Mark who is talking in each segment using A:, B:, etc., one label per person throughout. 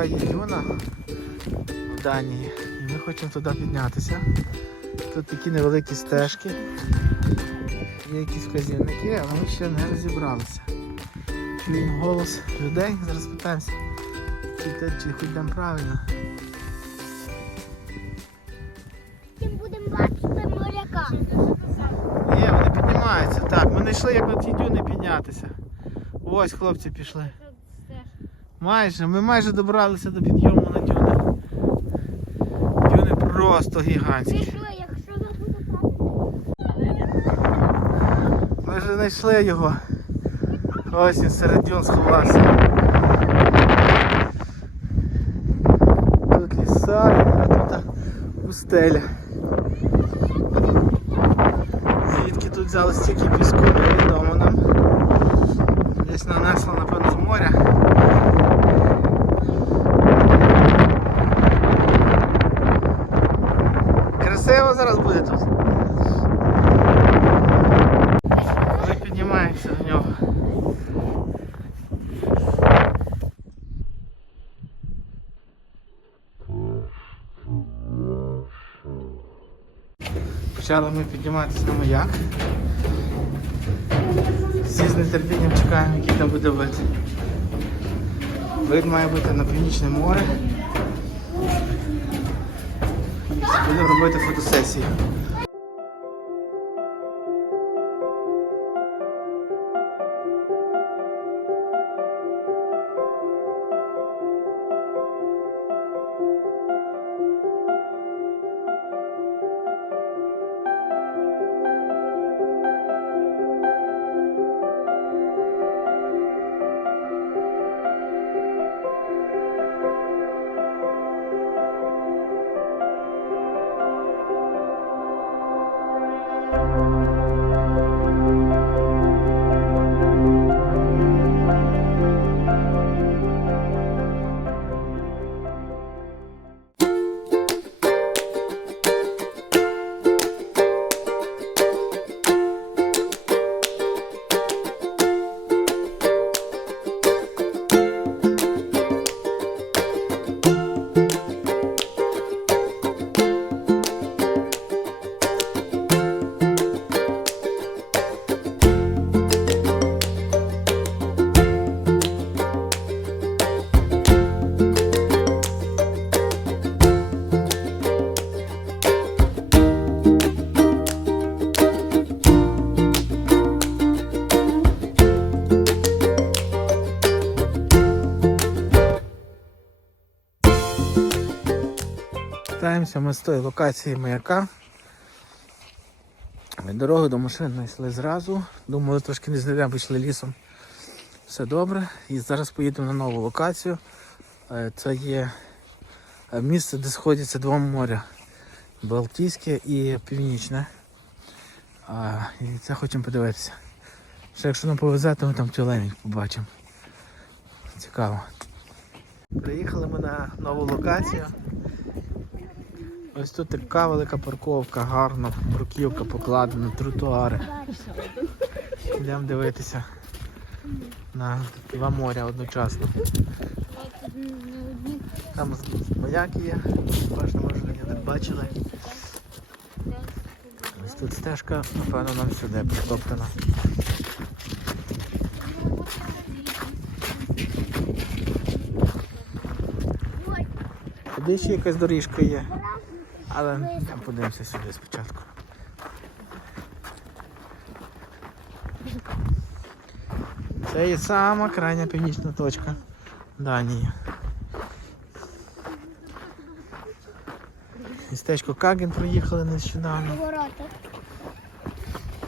A: така є дюна в Данії. І ми хочемо туди піднятися. Тут такі невеликі стежки. Є якісь вказівники, але ми ще не розібралися. Чуємо голос людей. Зараз питаємося, чи, те- чи хоч йдемо правильно.
B: Потім будемо бачити моряка.
A: Ні, вони піднімаються. Так, ми не йшли як на ті дюни піднятися. Ось хлопці пішли. Майже, ми майже добралися до підйому на дюни. Дюни просто гігантські. Ми вже знайшли його. Ось він серед дюн сховався. Тут ліса, а тут пустеля. Звідки тут взяли стільки піску, невідомо нам. Десь нанесло, напевно, з моря. Красиво зараз буде тут. Ми піднімаємося до нього. Почали ми підніматися на маяк. Всі з нетерпінням чекаємо, який там буде вид. Вид має бути на північне море. Будемо робити фотосесію. Вертаємося ми з тої локації маяка. Ми дорогу до машин знайшли зразу. Думали, трошки не знайдемо, пішли лісом. Все добре. І зараз поїдемо на нову локацію. Е, Це є е, місце, де сходяться два моря. Балтійське і Північне. І це хочемо подивитися. Ще якщо нам повезе, то ми там тюлень побачимо. Цікаво. Приїхали ми на нову локацію. Ось тут така велика парковка, гарна, бруківка покладена, тротуари. Йдемо дивитися на два моря одночасно. Там маяк є, бачно, може не бачили. Ось тут стежка, напевно, нам сюди притоптана. Туди ще якась доріжка є. Але там подивимося сюди спочатку. Це є сама крайня північна точка Данії. Містечко Каген проїхали нещодавно.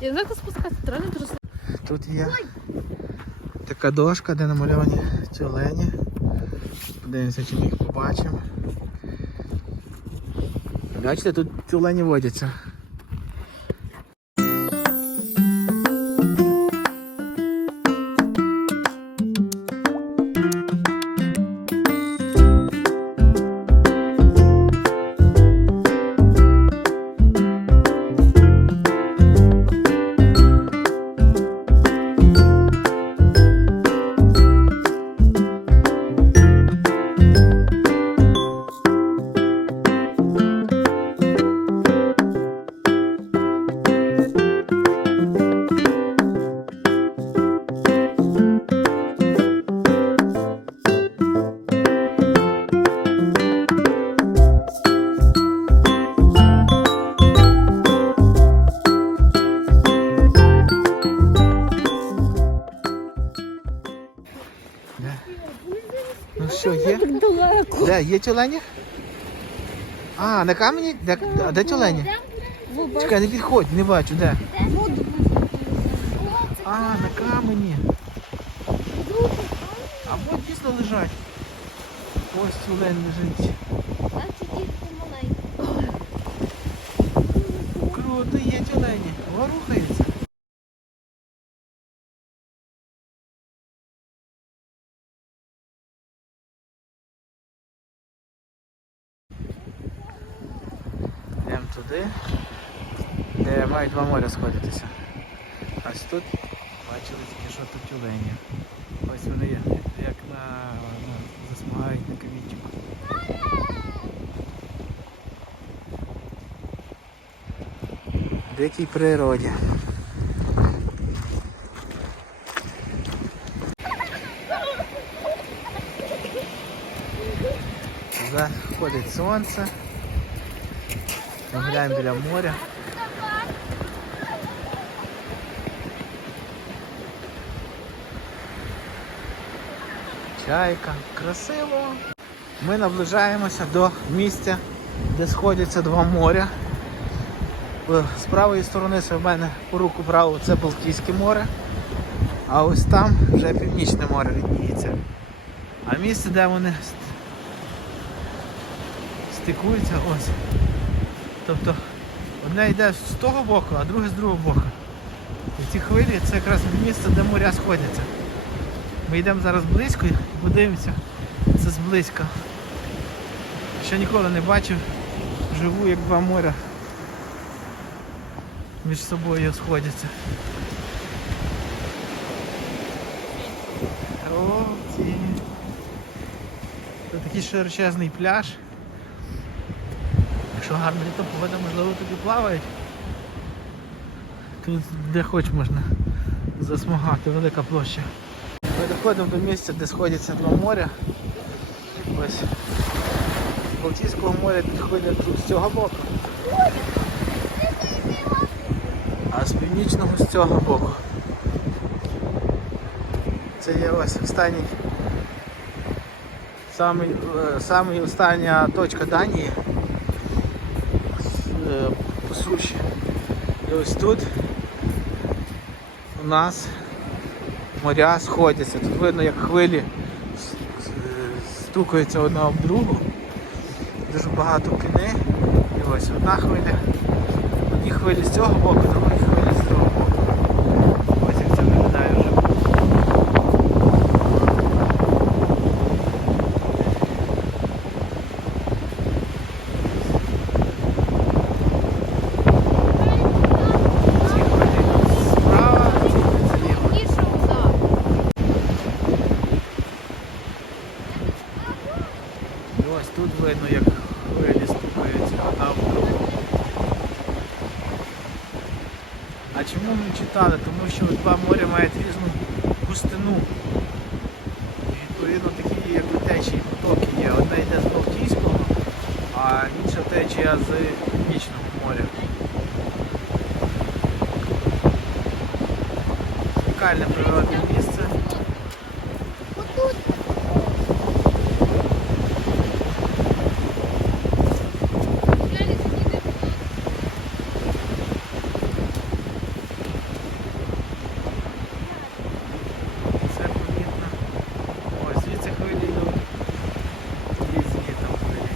C: Я спускати,
A: Тут є така дошка, де намальовані тюлені. Подивимося, чи ми їх побачимо. Бачите, тут тюлені водяться. Де? Є тюлені? А, на камені? Де, а де тюлені? Чекай, не підходь, не бачу, де? А, на камені. А от дійсно лежать. Ось тюлень лежить. Круто, є тюлені. О, рухається. Туди, де мають два моря сходитися. Ось тут бачили тільки що тут тюлені. Ось вони є, як на, на засмагають на камінчику. Дикій природі. Заходить сонце. Ми гуляємо біля моря. Чайка. Красиво. Ми наближаємося до місця, де сходяться два моря. Е, З правої сторони це в мене по руку праву це Балтійське море, а ось там вже Північне море відніється. А місце, де вони стикуються, ось. Тобто одне йде з того боку, а друге з другого боку. І ці хвилі це якраз місце, де моря сходяться. Ми йдемо зараз близько і подивимося. Це зблизька. Ще ніколи не бачив. Живу як два моря. Між собою сходяться. О, ці. Це такий широчезний пляж. Якщо гарна літо погода, можливо, тут і плавають. Тут де хоч можна засмагати, велика площа. Ми доходимо до місця, де сходяться два моря. Ось. З Балтійського моря підходять тут з цього боку. А з північного з цього боку. Це є ось останній самий, е, самий остання точка Данії суші. І ось тут у нас моря сходяться. Тут видно, як хвилі стукаються одна об другу. Дуже багато піни. І ось одна хвиля. Одні хвилі з цього боку, другі хвилі з того боку. Ось як це виглядає вже. Ці хвилі справа, ці зліва. І ось тут видно, як хвилі стукаються одна. А чому ми читали? Тому що два моря мають різну густину. І відповідно такі як течії потоки є. Одне йде з Балтійського, а інша течія з Північного моря. Унікальне природне місце.
B: Отут
A: Все помітно. Ось звідси хвилі йдуть. Різні там хвилі.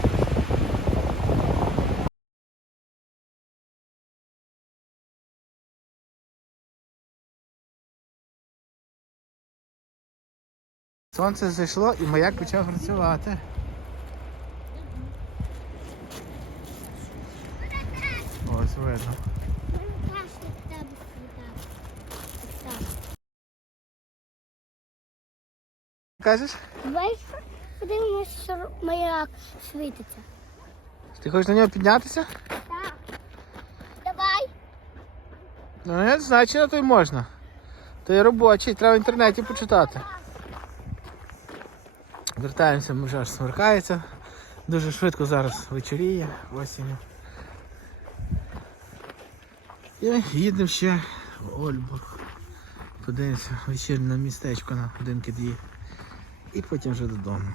A: Сонце зайшло і маяк почав працювати. Ось видно. Кажеш?
B: Давай подивимось, що маяк світиться.
A: Ти хочеш на нього піднятися?
B: Так. Давай.
A: Ну не знаю, чи на той можна. Той робочий, треба в інтернеті почитати. Вертаємося, ми вже аж смеркається. Дуже швидко зараз вечоріє, осінь. І їдемо ще в Ольбург. Подивимося вечірнє містечко на годинки дві. І потім вже додому.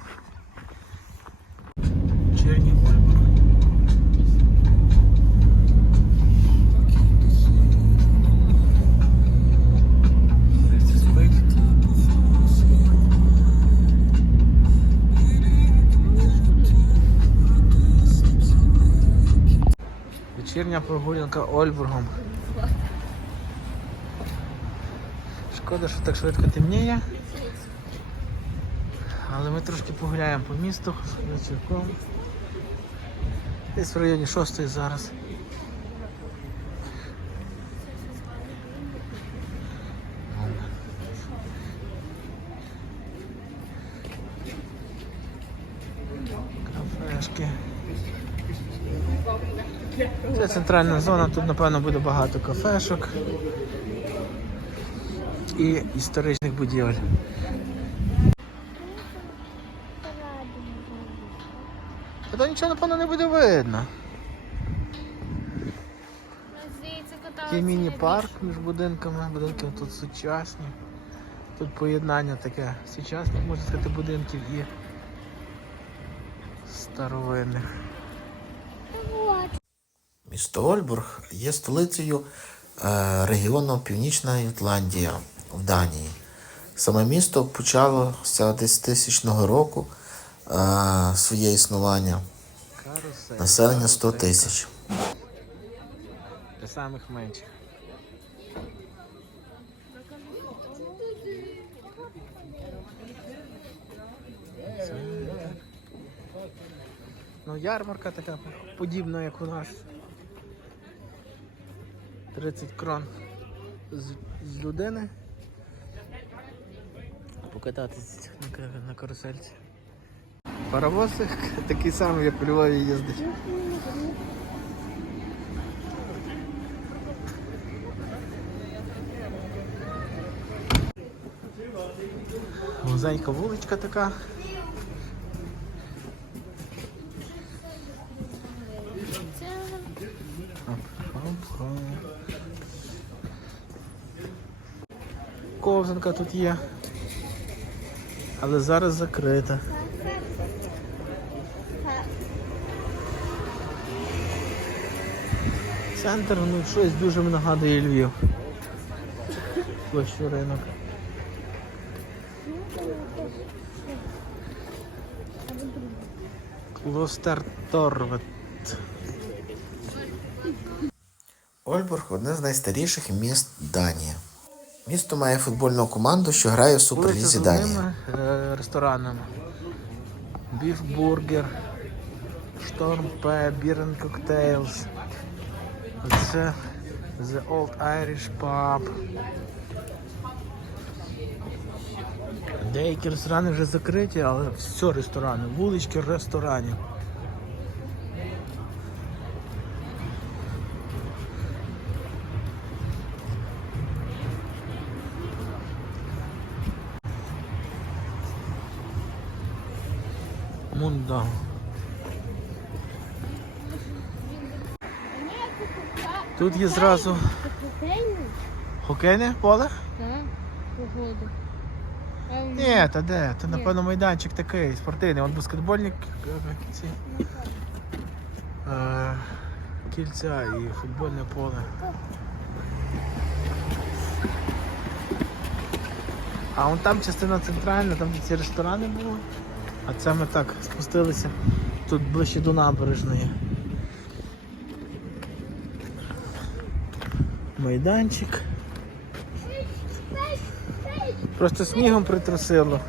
A: Черні Вечірня прогулянка Ольбургом. Шкода, що так швидко темніє. Але ми трошки погуляємо по місту вечірком. Десь в районі 6 зараз. Це центральна зона, тут напевно буде багато кафешок і історичних будівель. А то нічого, напевно, не буде видно. Такий міні-парк між будинками. Будинки тут сучасні. Тут поєднання таке сучасних, можна сказати, будинків і старовинних.
D: Місто Ольбург є столицею е, регіону Північна Ютландія в Данії. Саме місто почалося десь тисячного року е, своє існування. Населення 100 тисяч.
A: Самих менших. Ну, ярмарка така подібна, як у нас. 30 крон з, з людини. Покататись на, на карусельці. Паровозик такий самий, як у Львові їздить. Вузенька вуличка така. Ковзанка тут є. Але зараз закрита. Центр ну, щось дуже нагадує Львів. Площу ринок. Клостерторвет.
D: Ольбург одне з найстаріших міст Данії. Місто має футбольну команду, що грає в Суперлізі Данії.
A: е, ресторанами. Біфбургер, Шторм П, Бірен Коктейлс. Це The Old Irish Pub. Деякі ресторани вже закриті, але все ресторани, вулички ресторанів. Мунда. Тут є зразу хокейне поле?
C: Так.
A: Ні, та де? Це напевно майданчик такий спортивний. Вон баскетбольні к- к- ці е, кільця і футбольне поле. А вон там частина центральна, там де ці ресторани були. А це ми так спустилися тут ближче до набережної. Майданчик. Просто снігом притрусило.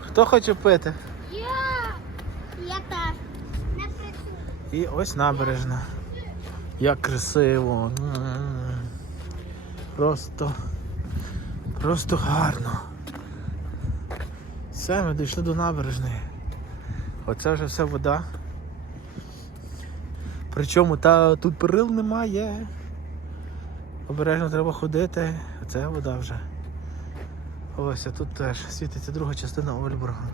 A: Хто хоче пити?
B: Я. Я теж. Не працюю.
A: І ось набережна. Як красиво. Просто. Просто гарно. Все, ми дійшли до набережної. Оце вже все вода. Причому та тут перил немає. Обережно треба ходити. Оце вода вже. Ось а тут теж світиться друга частина Ольбурга.